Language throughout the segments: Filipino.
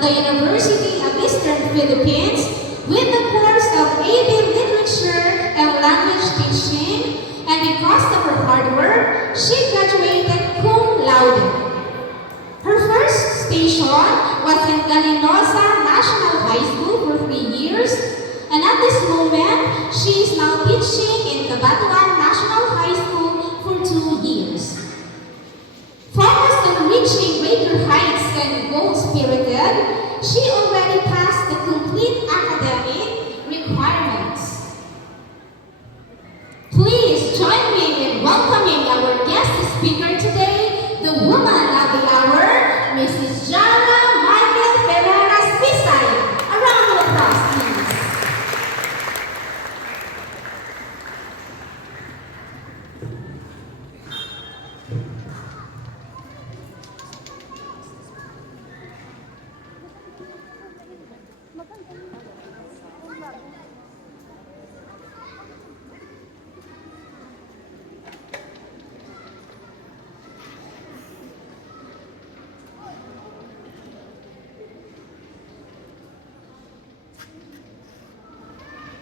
on the University of Eastern Philippines with the course of AB Literature and Language Teaching, and because of her hard work, she graduated cum laude. Her first station was in Galinosa National High School for 3 years, and at this moment, she is now teaching in Cabatuan National High School for 2 years. Focused on reaching greater heights and goal-spirited, she already passed the complete academic requirements. Please join me in welcoming our guest speaker today, the woman of the hour, Mrs. Jana Michael Ferreras Bisay. A round of applause, please.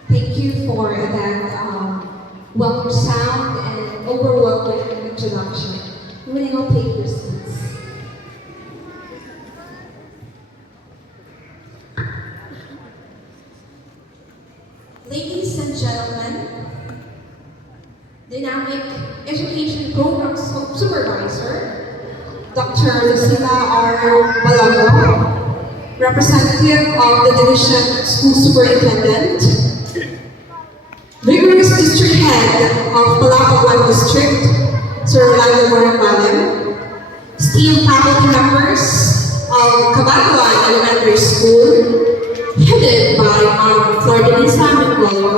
Thank you for that welcome sound and overwhelming introduction. You may now take your seats. Ladies and gentlemen, Dynamic Education Program Supervisor, Dr. Lucila R. Balago, representative of the Division School Superintendent, rigorous District Head of Palawan District, Sir Rolando Moramalem, esteemed faculty members of Cabatuan Elementary School, headed by Flordelisa Mingolio,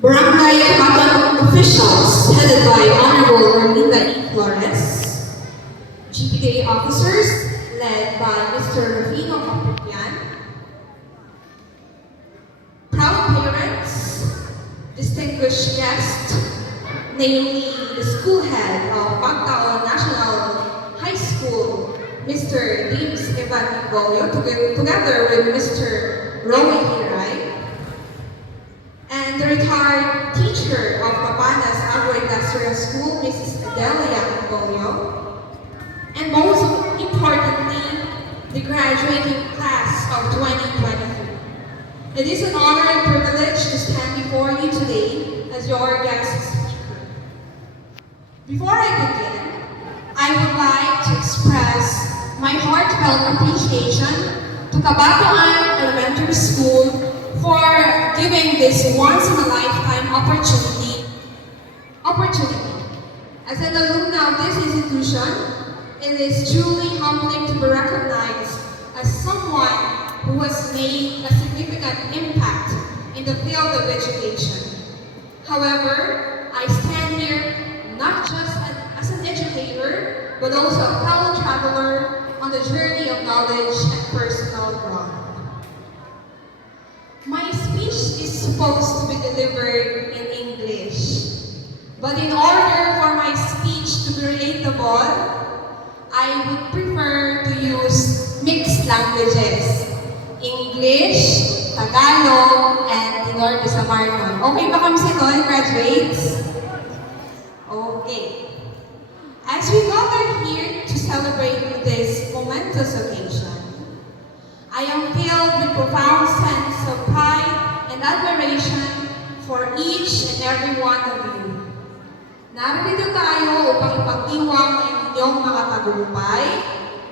Barangay Cabatuan officials, headed by Honorable Ermita E. Flores, GPTA officers, led by Mr. Rufino Capripian, proud parents, distinguished guests, namely the school head of Pagtao National High School, Mr. James Evan Mingolio, together with Mr. Romy Hiray, and the retired teacher of Papanas Agroindustrial School, Mrs. Adelia Mingolio, and most importantly, the graduating class of 2023. It is an honor and privilege to stand before you today as your guest speaker. Before I begin, I would like to express my heartfelt appreciation to Cabatuan Elementary School for giving this once-in-a-lifetime opportunity. As an alumna of this institution, it is truly humbling to be recognized as someone who has made a significant impact in the field of education. However, I stand here not just as an educator, but also a fellow traveler on the journey of knowledge and personal growth. My speech is supposed to be delivered in English, but in order for my speech to be relatable, I would prefer to use mixed languages. English, Tagalog, and Tinor Bisamarnon. Okay ba kami sa ito, graduates? Okay. As we gather here to celebrate this momentous occasion, I am filled with profound sense of pride and admiration for each and every one of you. Narito tayo upang ipagdiwang ang inyong mga tagumpay,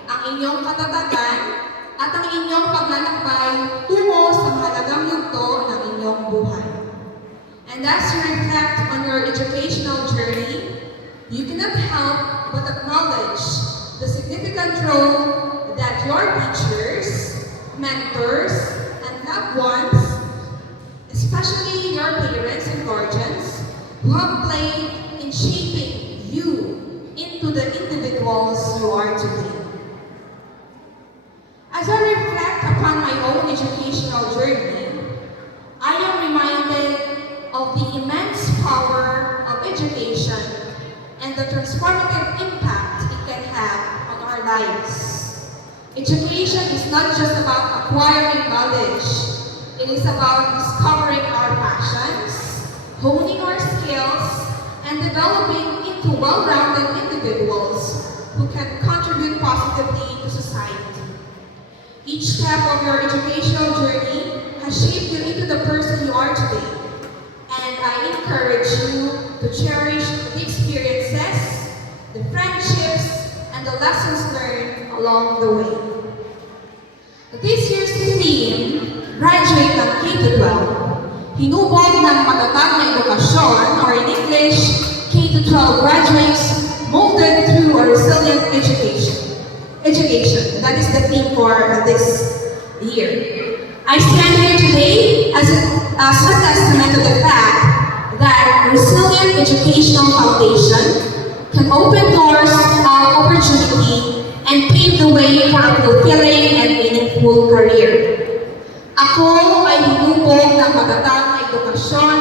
ang inyong katatagan, at ang inyong paglalakbay tungo sa mahalagang yugto ng inyong buhay. And as you reflect on your educational journey, you cannot help but acknowledge the significant role that your teachers, mentors, and loved ones, especially your parents and guardians, who have played in shaping you into the individuals you are today. As I reflect upon my own educational journey, I am reminded of the immense power of education and the transformative impact it can have on our lives. Education is not just about acquiring knowledge. It is about discovering our passions, honing our skills, and developing into well-rounded individuals who can contribute positively to society. Each step of your educational journey has shaped you into the person you are today. And I encourage you to cherish the experiences, the friendships, and the lessons learned along the way. This year's theme, Graduate ng K-12, hinubog ng matatag na edukasyon, or in English, K-12 graduates molded through a resilient education. That is the theme for this year. I stand here today as a testament to the fact that resilient educational foundation can open doors of opportunity and pave the way for a fulfilling and meaningful career. Ako ay hinubog ng matatag na edukasyon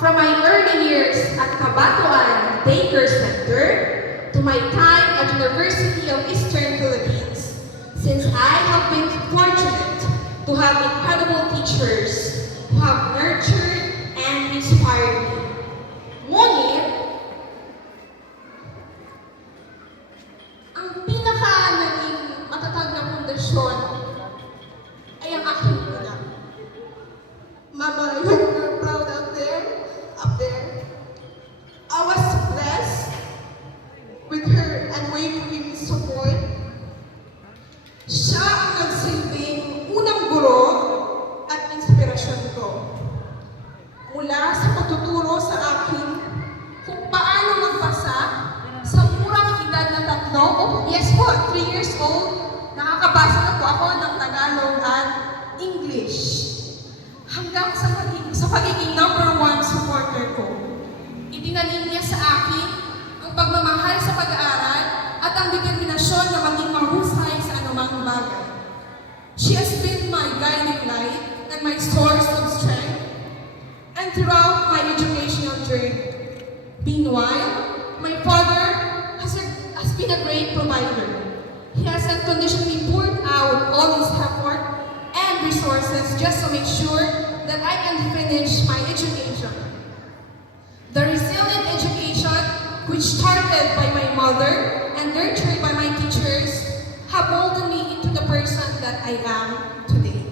from my early years at Kabatuan Daycare Center to my time at University of Eastern Philippines, since I have been fortunate to have incredible teachers who have nurtured and inspired me. Ngunit, ang naging matatag na pundasyon ay ang aking ina. Mama, I hope you're proud up there. I was blessed with her unwavering support. Siya ang nagsilbing unang guro at inspirasyon ko. Mula sa pagtuturo sa akin kung paano magbasa sa murang edad na 3 years old, nakakabasa na po ako ng Tagalog at English. Hanggang sa pagiging #1 supporter ko. Itinanim niya sa akin ang pagmamahal sa pag-aaral at ang determinasyon na maging mahusay sa anumang bagay. She has been my guiding light and my source of strength and throughout my educational journey. Meanwhile, my father has been a great provider. He has unconditionally poured out all his effort and resources just to make sure that I can finish my education. The resilient education, which started by my mother and nurtured by my teachers, have molded me into the person that I am today.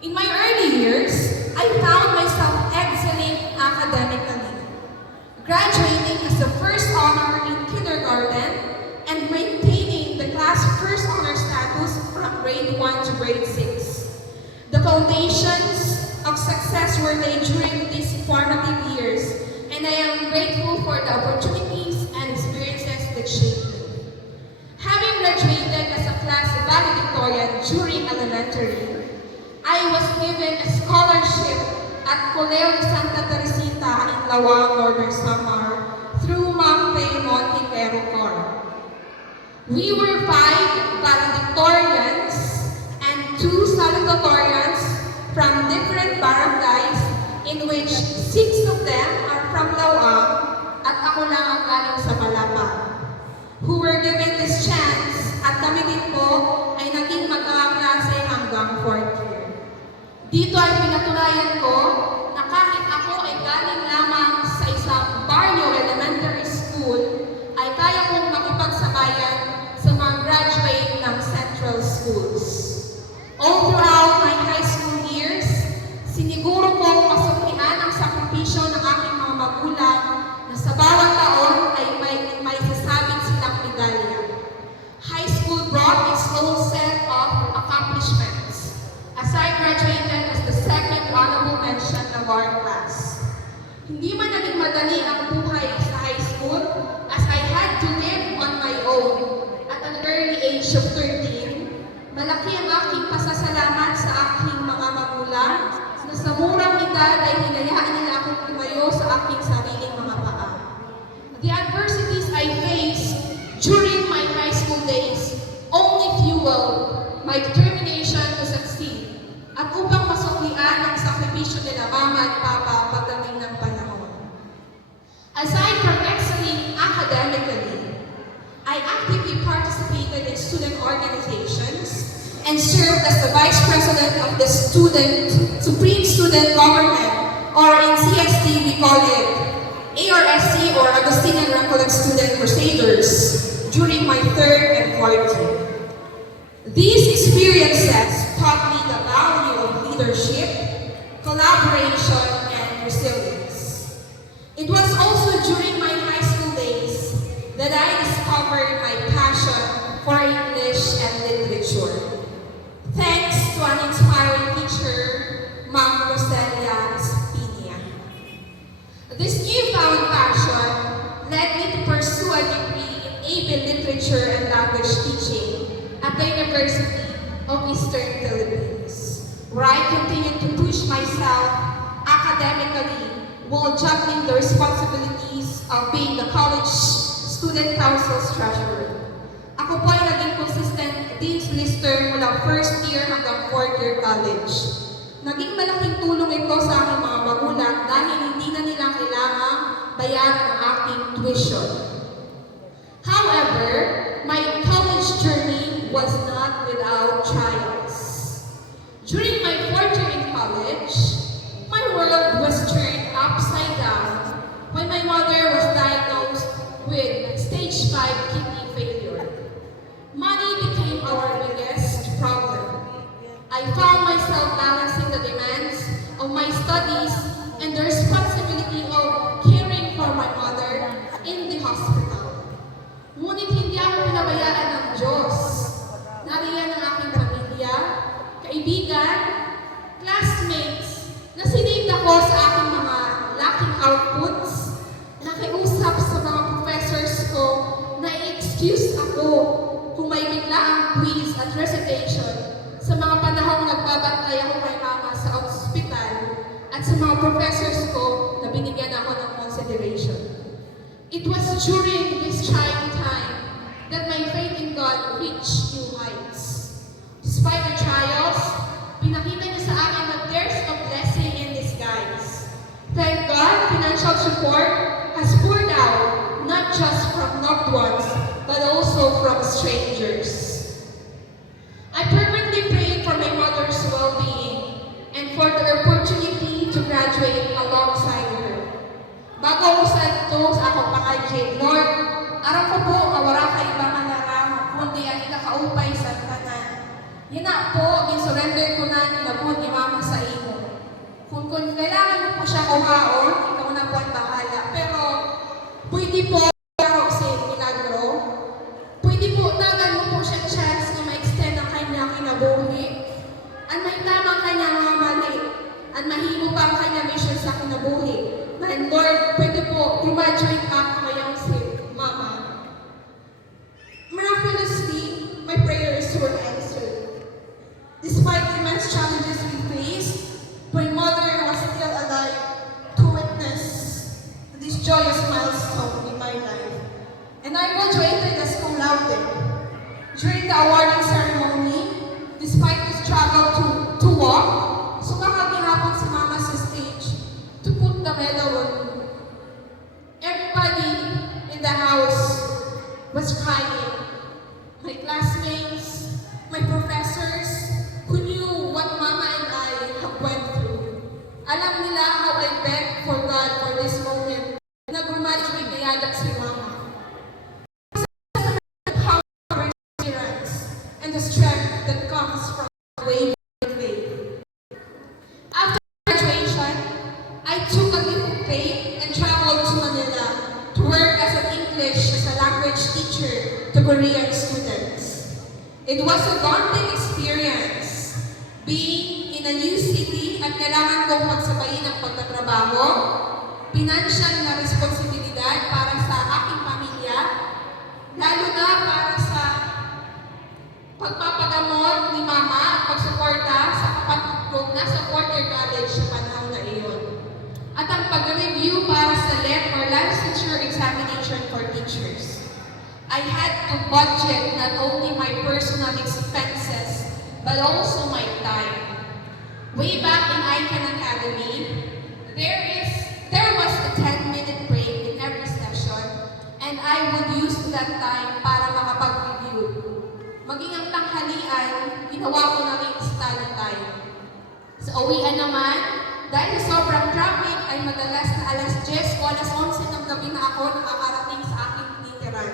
In my early years, I found myself excelling academically, graduating as the first honor in kindergarten and maintaining the class first honor status from grade 1 to grade 6. The foundations of success were laid during these formative years, and I am grateful for the opportunities and experiences that shaped me. Having graduated as a class valedictorian during elementary, I was given a scholarship at Colegio de Santa Teresita in Lawang, Northern Samar through Mount Paymont in Corps. We were 5 valedictorians and 2 salutatorians from different barangays, in which 6 of them are from Lawang at ako lang ang galing sa Palapa, who were given this chance at kami din po ay naging magkakaklase hanggang 4th year. Dito ay pinatulayan ko na kahit ako ay galing lamang sa isang barrio elementary school, ay kaya kong makipagsabayan sa mga graduate ng central schools. All throughout my high school years, siniguro kong masuklian ang sakripisyo ng aking mga magulang na sa bawat taon ay may sasabing silang medalya. High school brought its own set of accomplishments as I graduated as the second honorable mention of our class. Hindi man naging madali ang buhay sa high school as I had to live on my own at an early age of 13. Malaki ang aking pasasalamat sa aking mga magulang na sa murang edad ay hinayaan nila akong tumayo sa aking sariling mga paa. The adversities I faced during my high school days only fueled my determination to succeed at upang masuklian ang sakripisyo nila mama at papa pagdating ng panahon. Aside from excelling academically, I actively participated in student organizations and served as the Vice President of the Supreme Student Government, or in CST we call it ARSC, or Augustinian Recollect Student Crusaders, during my third and fourth year. These experiences taught me the value of leadership, collaboration, and resilience. It was also during my high school days that I discovered my passion for English and literature. Thanks to an inspiring teacher, Ma'am Roselia Espinia. This newfound passion led me to pursue a degree in AB Literature and Language Teaching at the University of Eastern Philippines, where I continued to push myself academically while juggling the responsibilities of being the college student council's treasurer. Ako po ay naging consistent Dean's Lister mula first year hanggang fourth year college. Naging malaking tulong ito sa aking mga magulang dahil hindi na nila kailangang bayaran ang aking tuition. However, my college journey was not without trials. During my fourth year in college, my world was turned upside down when my mother was diagnosed with stage 5 kidney failure. Money became our biggest problem. I found myself balancing the demands of my studies and the responsibility of caring for my mother in the hospital. Ngunit hindi ako pinabayaan ng Diyos. Nariyan ang aking pamilya, kaibigan, classmates, nasinigd ako sa aking mga lacking outputs, nakiusap sa mga professors ko na i-excuse ako kung may biglaang quiz at recitation sa mga panahong nagbabantay ako kay mama sa ospital at sa mga professors ko na binigyan ako ng consideration. It was during this trying time that my faith in God reached new heights. Despite the trials, pinakita niya sa akin that there's a blessing in disguise. Thank God, financial support has poured out, not just from loved ones, but also from strangers. I fervently prayed for my mother's well-being and for the opportunity to graduate alongside her. Bago ako sa ito, ako pa kay Jane, Lord, araw ko po, wala ka ibang malaram, kundi ang ikakaupay sa tanan. Yan na po, surrender ko na nilabot ni Mama sa imo. Kung kailangan mo po siya kuhaon, ikaw na po ang bahala. Pero, pwede po, araw sa milagro, pwede po, dagan mo po siya chance na ma-extend ang kanyang kinabuhi. At may tamang kanyang mga mali. At mahimo pa ang kanyang mission sa kinabuhi. And Lord, pwede po, graduate up ngayong si Mama. Miraculously, my prayers were answered. Despite immense challenges we faced, my mother was still alive to witness this joyous milestone in my life. And I graduated as cum laude. During the awarding ceremony, despite the struggle to walk, sumakag gihapon si Mama sa stage to put the medal on me. Everybody in the house was crying. My classmates, my professors, who knew what Mama and I have went through. Alam nila how I begged for God for this moment na graduate na yadak si Mama. How perseverance and the strength that comes from waving faith. After graduation, I took a leap of faith and traveled to Manila to work as an English as a language teacher to Korean students. It was a daunting experience, being in a new city at kailangan kong pagsabayin ang pagtatrabaho, financial na responsibilidad para sa aking pamilya, lalo na para sa pagpapagamot ni Mama at pagsuporta sa kapatid ko na sa fourth-year college sa panahon na iyon. At ang pag-review para sa LEP or Licensure Examination for Teachers. I had to budget not only my personal expenses, but also my time. Way back in Icon Academy, there was a 10-minute break in every session, and I would use that time para tanghalian, ginawa ko na rin study time. Sa uwian naman, dahil sa sobrang traffic ay madalas na alas 10 o alas 11 ng gabi na ako nakakarating sa aking tinitirhan.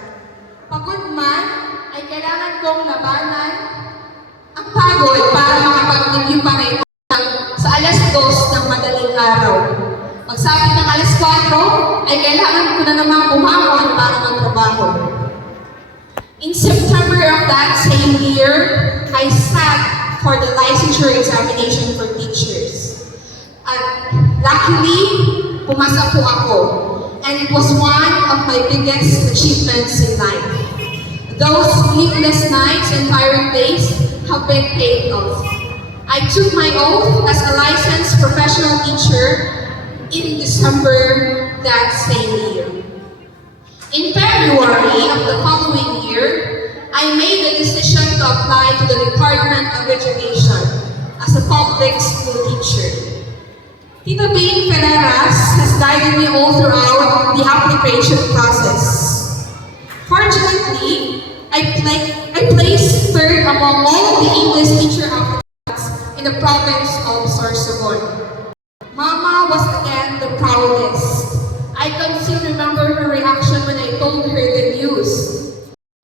Pagod man, ay kailangan kong labanan ang pagod para makapag-review pa rin sa alas 2 ng madaling araw. Pagsabi ng alas 4, ay kailangan ko na namang bumangon para magtrabaho. In September of that same year, I sat for the licensure examination for teachers. At luckily, pumasa po ako. And it was one of my biggest achievements in life. Those sleepless nights and tiring days have been paid off. I took my oath as a licensed professional teacher in December that same year. In February of the following year, I made the decision to apply to the Department of Education as a public school teacher. Tita Bing Ferreras has guided me all throughout the application process. Fortunately, I placed third among all the English teacher applicants in the province of Sorsogon. Mama was again the proudest. I can still remember her reaction when I told her the news.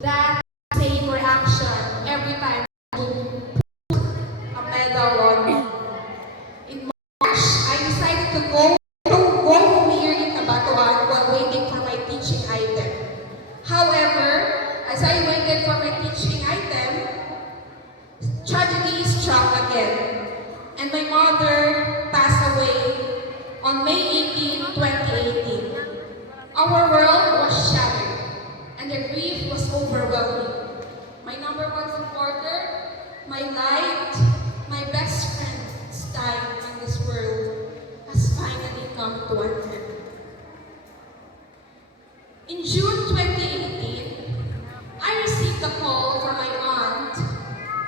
That same reaction every time I put a medal on me. In March, I decided to go home here in Cabatuan while waiting for my teaching item. However, as I waited for my teaching item, tragedy struck again. And my mother passed away on May 18, 2018. Our world was shattered, and the grief was overwhelming. My number one supporter, my light, my best friend died in this world has finally come to an end. In June 2018, I received a call from my aunt,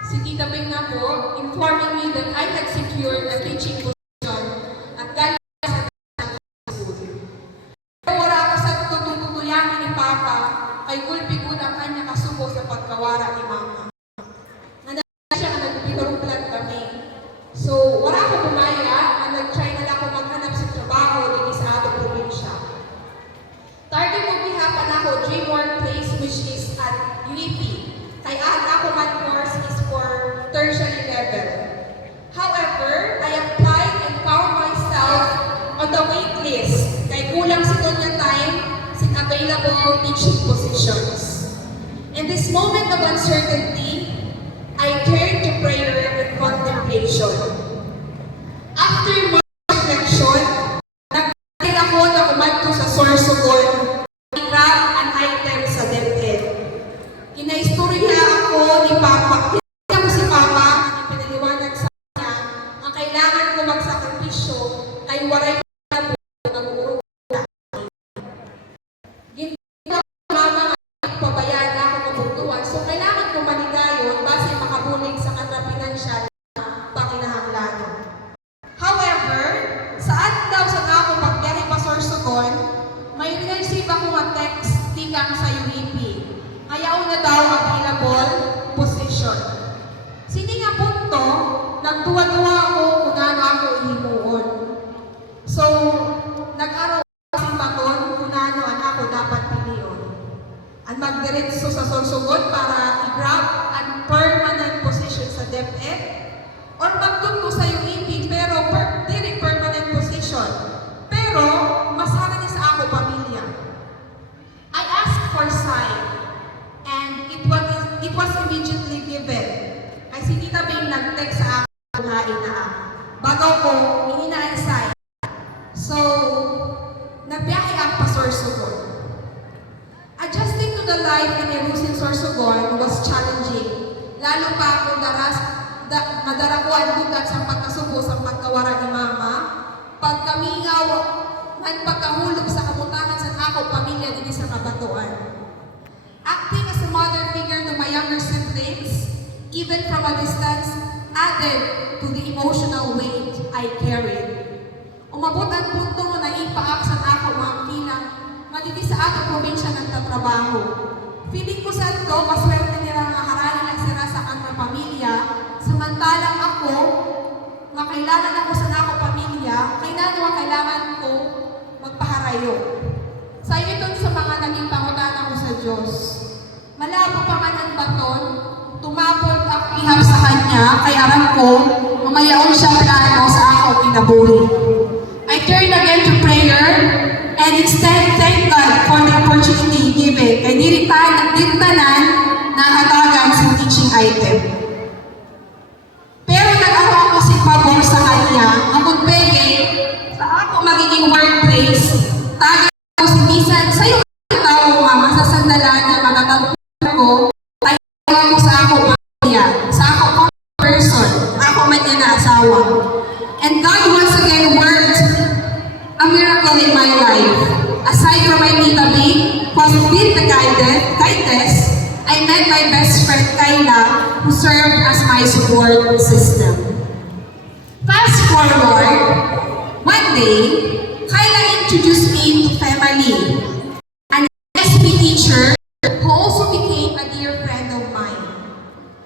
si Tita Bing na po, informing me that I had secured a teaching position at galing sa school. Pero wala ako sa tututuyangin ni Papa, ay gulpigod ang kanya kasuko sa pagkawara ni Mama. Nandang siya na nagbigarong plan kami. So, wala ako bumaya, ang nag-try na lang ako maghanap sa trabaho dito sa atong probinsya. Target mo bihapan ako, dream workplace, which is at UP. Kaya ako man course is for tertiary level. However, I applied and found myself on the wait list. Kaya kulang sa kanya time sin available teaching positions. In this moment of uncertainty, I turned to prayer and contemplation. After much reflection, nagpapil ako na umadto sa Sorsogon, grab an item sa DepEd. Kinaistorya ako ni Papa. Kinaistorya ko si Papa, pinaliwanag sa kanya, ang kailangan ko magsakripisyo ay waray na po ang urong na. Ginawa ko Mama ang pabayaan ako kabuntuan, so kailangan ko manigayon base makabuling sa kanang pinansyal na panginahanglanon. However, saan daw sa ako pagbiyahe pa Sorsogon, may receive ako nga text tikang sa UP. Ayaw na daw available position. Sini nga punto, nagduwa-duwa ako kung ano ako ihimuon. So, nag-araw kasi baton kung ano ang ako dapat piliyon. Ang magdiretso sa Sorsogon para i-grab ang permanent position sa DepEd or magtunto sa UP pero dili permanent position. Pero, masara niya sa ako pamilya. I asked for sign. And it was immediately given. Ay si Tita Bing nag-text sa akin hain na ako. Bagaw ko, ininaansay. So, nabiyahe ang pa Sorsogon. Adjusting to the life in Erusin Sorsogon was challenging. Lalo pa kung madarakuan bugat sa pagkasubo sa pagkawara ni Mama, pagkamingaw, at pagkahulog sa kamutahan sa ako pamilya din sa Cabatuan. Acting as a mother figure to my younger siblings, even from a distance, added to the emotional weight I carried. Umabot ang punto nga naipaaksan ako mga kinang matiti sa atong probinsya nagtatrabaho. Feeling ko sa ito, maswerte nila nga haranin ang sira sa kanyang Samantalang ako, nga kailangan ako sa nako pamilya, kailangan kailangan ko magpaharayo. Sa iton sa mga naging pangutana ko sa Diyos. Malabo pa man ang baton, tumapod ako ihap sa Kanya, kay aram ko, mamayaon siya plano sa ako kinabuhi. I turn again to prayer, and instead thank God for the opportunity given, kay diritanan na hatagan sa teaching item. Pero nag-ako ako si pabor sa Kanya, ang pagpege sa ako magiging workplace, taga ko si Bisan, sa'yo tao mama, sa sandalan na matatanong ko, tayo ako sa ako pamilya, sa ako person, ako man niya na asawa. And God once again worked a miracle in my life. Aside from my meeting, was with the kindness, I met my best friend Kayla, who served as my support system. Fast forward, one day, Kayla introduced me to family, an ESP teacher who also became a dear friend of mine.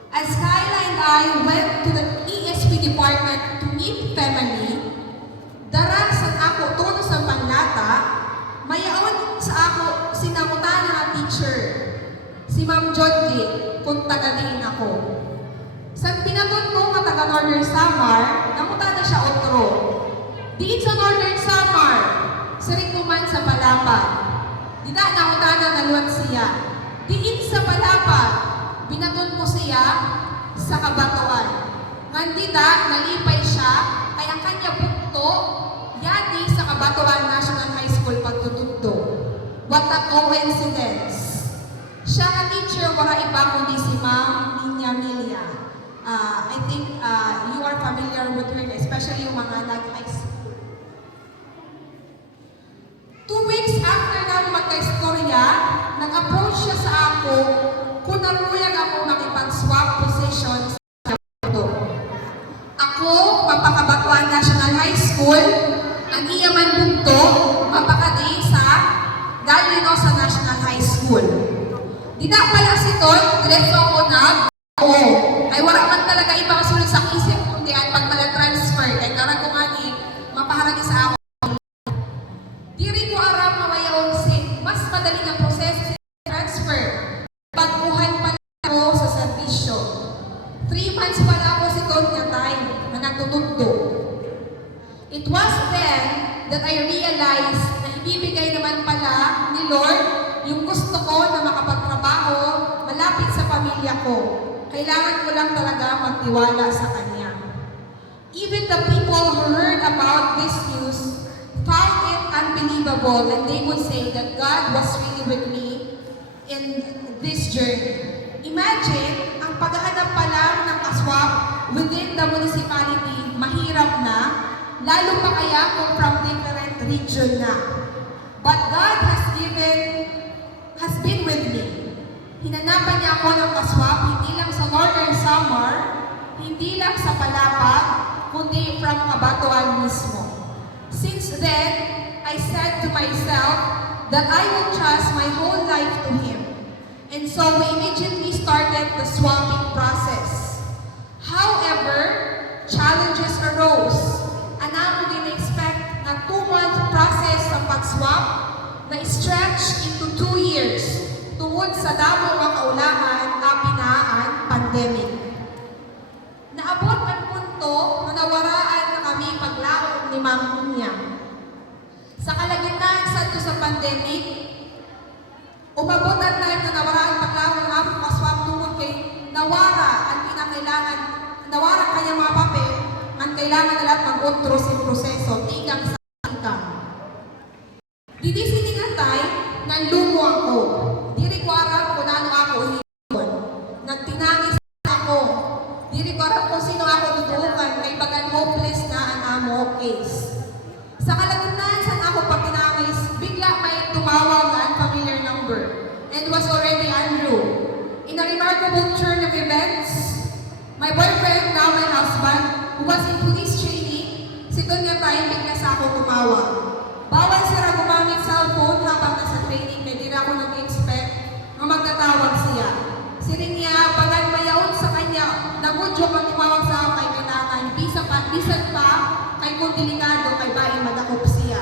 As Kayla and I went to the ESP department to meet family, darang sa ako tono sa panlata, mayaon sa ako sinamutan nga teacher, si Ma'am Jodie, kung taga-diin ako. Sa pinaton ko nga taga Northern Samar, namutan na siya otro. Diin sa Northern Samar, siring kuman sa Palapag. Dida namutan na naluan siya. Diin sa Palapag, binaton ko siya sa Kabatuan. Ngandita, nalipay siya, ay ang kanya bukto, yadi sa Kabatuan National High School pagtutugdo. What a coincidence! Siya nga teacher, wala iba kundi si Ma'am Ninya Milia. I think you are familiar with her, especially yung mga nag-high school. 2 weeks after na magka-istorya, nag-approach siya sa ako kung naruyag ako makipag-swap positions sa mundo. Ako, mapakabatuan National High School, ang iyaman bugto, mapakadi sa Galinosa National High School. Di na pala si Ton, diretso ako oo. Ay wala man talaga ibang sulit sa isip kundi at pag transfer kay karang ko nga ni mapaharagi sa ako. Diri ko aram mamayaon si mas madali ang proseso sa transfer. Pagbuhan pa ako sa serbisyo. 3 months pa na ako si Ton nga time na nagtutugdo. It was then that I realized na ibibigay naman pala ni Lord yung gusto ko na makapagtrabaho malapit sa pamilya ko. Kailangan ko lang talaga magtiwala sa Kanya. Even the people who heard about this news found it unbelievable and they would say that God was really with me in this journey. Imagine, ang paghahanap pa lang ng kaswap within the municipality, mahirap na, lalo pa kaya kung from different region na. But God has been with me. Hinanapan niya ako ng kaswap, hindi lang sa Northern Samar, hindi lang sa Palapag, kundi from Kabatuan mismo. Since then, I said to myself that I will trust my whole life to Him. And so we immediately started the swapping process. However, challenges arose. Anamo din expect na 2-month process sa pag-swap na stretch into 2 years tungod sa damo nga kaulangan na pinaan pandemic. Naabot ang punto na nawaraan na kami paglaon ni Ma'am Ninya. Sa kalagitnaan sa pandemic, umabot ang time na nawaraan paglaon ng aming paswap tungod kay nawara ang kinakailangan, nawara kanyang mga papel, ang kailangan na lahat mag-utro sa proseso, tigang sa ikam. Didi siningatay, nanlumo ako. Diri ko aram kung ano ako hipon. Nagtinangis ako. Diri ko aram kung sino ako tutukan kay bagan hopeless na ang amo case. Sa kalagitnaan sa ako pagtinangis, bigla may tumawag ang familiar number. And was already Andrew. In a remarkable turn of events, my boyfriend, now my husband, who was in police training, si Donya Tay bigla sa ako tumawag. Bawal sila gumamit cellphone habang nasa training, kaya di na ako nag-expect na magtatawag siya. Siring niya, bagan mayaon sa kanya, nagudyo ang tumawag sa ako kung delikado kay baing madakop siya.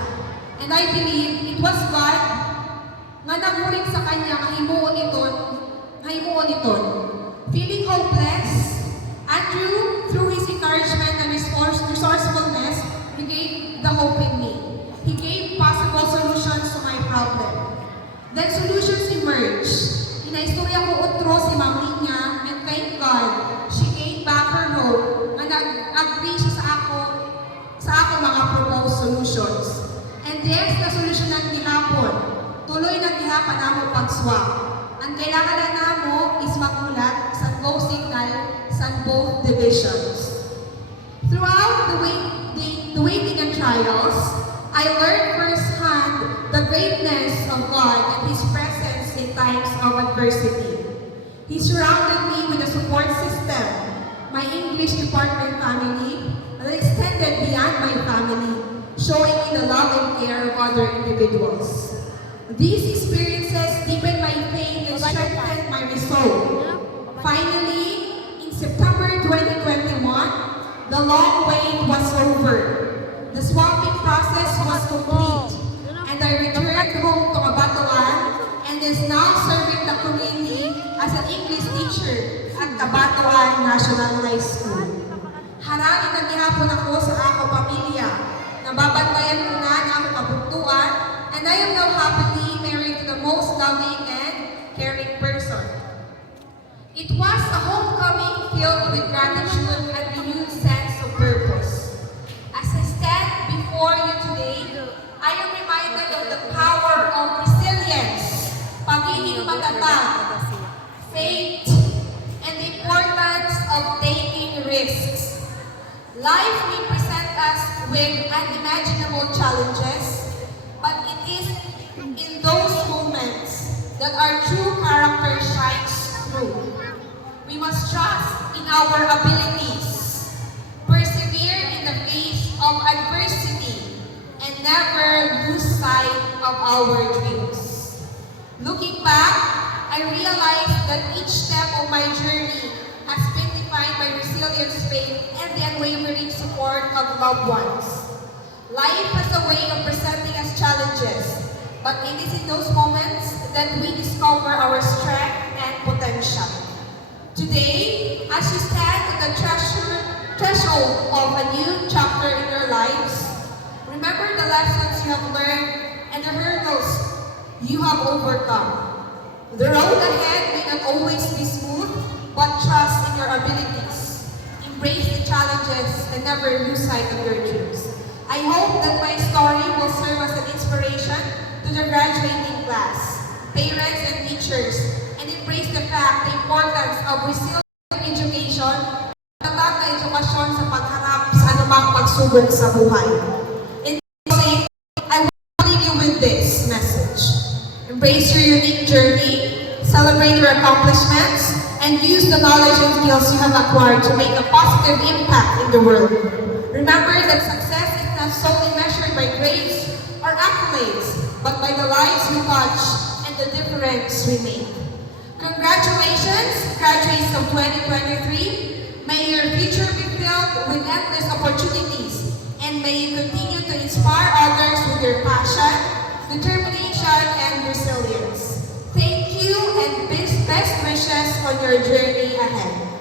And I believe it was God nga naguring sa kanya nga himuon iton. Feeling hopeless, Andrew, through his encouragement and his resourcefulness, he gave the hope in me. He gave possible solutions to my problem. Then solutions emerged. Inaistorya ko utro si Ma'am Linya, and thank God, she gave back her hope nga nag-agree siya sa ako mga proposed solutions. And yes, the solution ng gihapon. Tuloy na gihapan namo pagswap. Ang kailangan na namo is magulat sa go signal sa both divisions. Throughout the waiting and trials, I learned firsthand the greatness of God and His presence in times of adversity. He surrounded me with a support system, my English department family, and extended beyond my family, showing me the love and care of other individuals. These experiences deepened my faith and strengthened my resolve. Finally, in September 2021, the long wait was over. The swapping process was complete, and I returned home to Cabatuan and is now serving the community as an English teacher at Cabatuan National High School. Harangin na gihapon ako sa ako pamilya. Nababantayan ko na ang akong kabuntuan, and I am now happily married to the most loving and caring person. It was a homecoming filled with gratitude and renewed sense of purpose. As I stand before you today, I am reminded of the power of resilience, pagiging matatag, faith, and the importance of taking risks. Life may present us with unimaginable challenges, but it is in those moments that our true character shines through. We must trust in our abilities, persevere in the face of adversity, and never lose sight of our dreams. Looking back, I realized that each step of my journey has been defined by resilience, faith, and the unwavering support of loved ones. Life has a way of presenting us challenges, but it is in those moments that we discover our strength and potential. Today, as you stand at the threshold of a new chapter in your lives, remember the lessons you have learned and the hurdles you have overcome. The road ahead may not always be smooth, but trust in your abilities. Embrace the challenges and never lose sight of your dreams. I hope that my story will serve as an inspiration to the graduating class, parents and teachers, and embrace the fact, the importance of resilient education, tatag na edukasyon sa pagharap sa anumang pagsubok sa buhay. In closing, I want to leave you with this message. Embrace your unique journey, celebrate your accomplishments, and use the knowledge and skills you have acquired to make a positive impact in the world. Remember that success is not solely measured by grades or accolades, but by the lives we touch and the difference we make. Congratulations, graduates of 2023. May your future be filled with endless opportunities, and may you continue to inspire others with your passion, determination, and resilience. Thank you, and best wishes on your journey ahead.